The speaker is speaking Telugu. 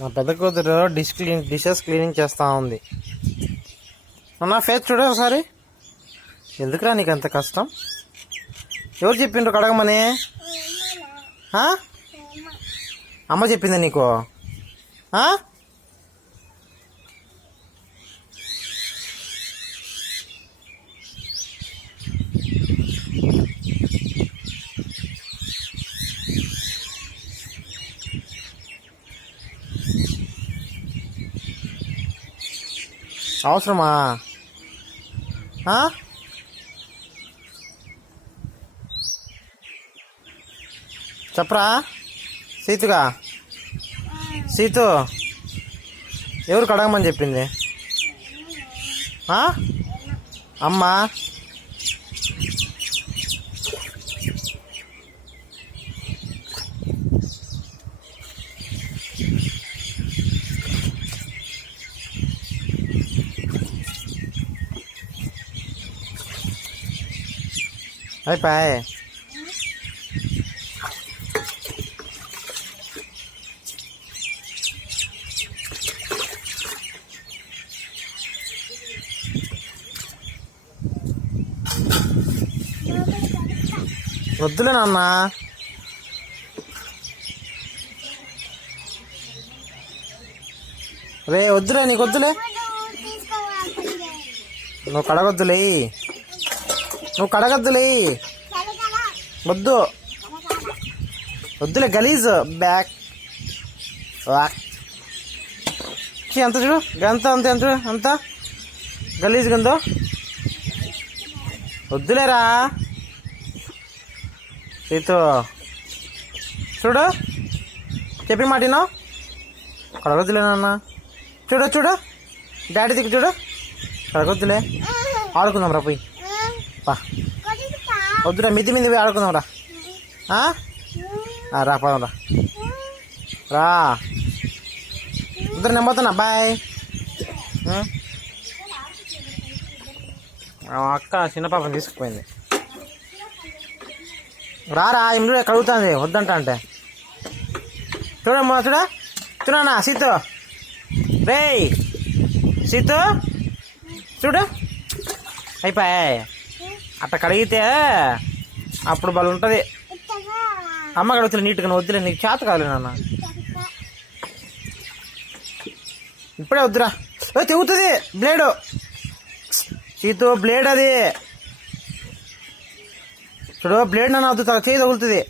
మా పెద్ద కూతురు డిషెస్ క్లీనింగ్ చేస్తూ ఉంది. నా ఫేస్ చూడ ఒకసారి. ఎందుకురా నీకు అంత కష్టం? ఎవరు చెప్పిండ్రు కడగమని? అమ్మ చెప్పిందా నీకు? అవసరమా? చెప్పరా సీతుగా. సీతు ఎవరు కడగమని చెప్పింది? అమ్మా. అయిపోయి వద్దులే నాన్న. రే వద్దులే, నీకు వద్దులే. నువ్వు కడగొద్దులే, నువ్వు కడగొద్దులే. వద్దు వద్దులే, గలీజ్ బ్యాక్. అంత చూడు, అంత అంతే అంత అంత గలీజ్గా ఉందో. వద్దులేరా సీతు. చూడు చెప్పి మాటినో. కడగొద్దులే నాన్న. చూడు చూడు డాడీ దిక్కు చూడు. కడగొద్దులే, ఆడుకుందాం రా పోయి. వద్దురా, మిద్ది మీద పోయి ఆడుకుందాం రా. రా పదం రా. రా ఇద్దరు, నేను పోతున్నా. బాయ్. అక్క చిన్న పాపని తీసుకుపోయింది. రారా ఇంట్లో కడుగుతుంది వద్దంట అంటే. చూడమ్మా చూడ చూడన్నా సీతు. రే సీతు చూడు. అయిపోయాయి అట్ట కడిగితే అప్పుడు బలు ఉంటుంది. అమ్మ కడుగుతుంది నీట్గా. వద్దులే, నీకు చేత కాదు నాన్న. ఇప్పుడే వద్దురా. తెగుతుంది బ్లేడు. సీతు బ్లేడ్ అది చూడు. బ్లేడ్ నన్ను వద్దు, చేయి తగులుతుంది.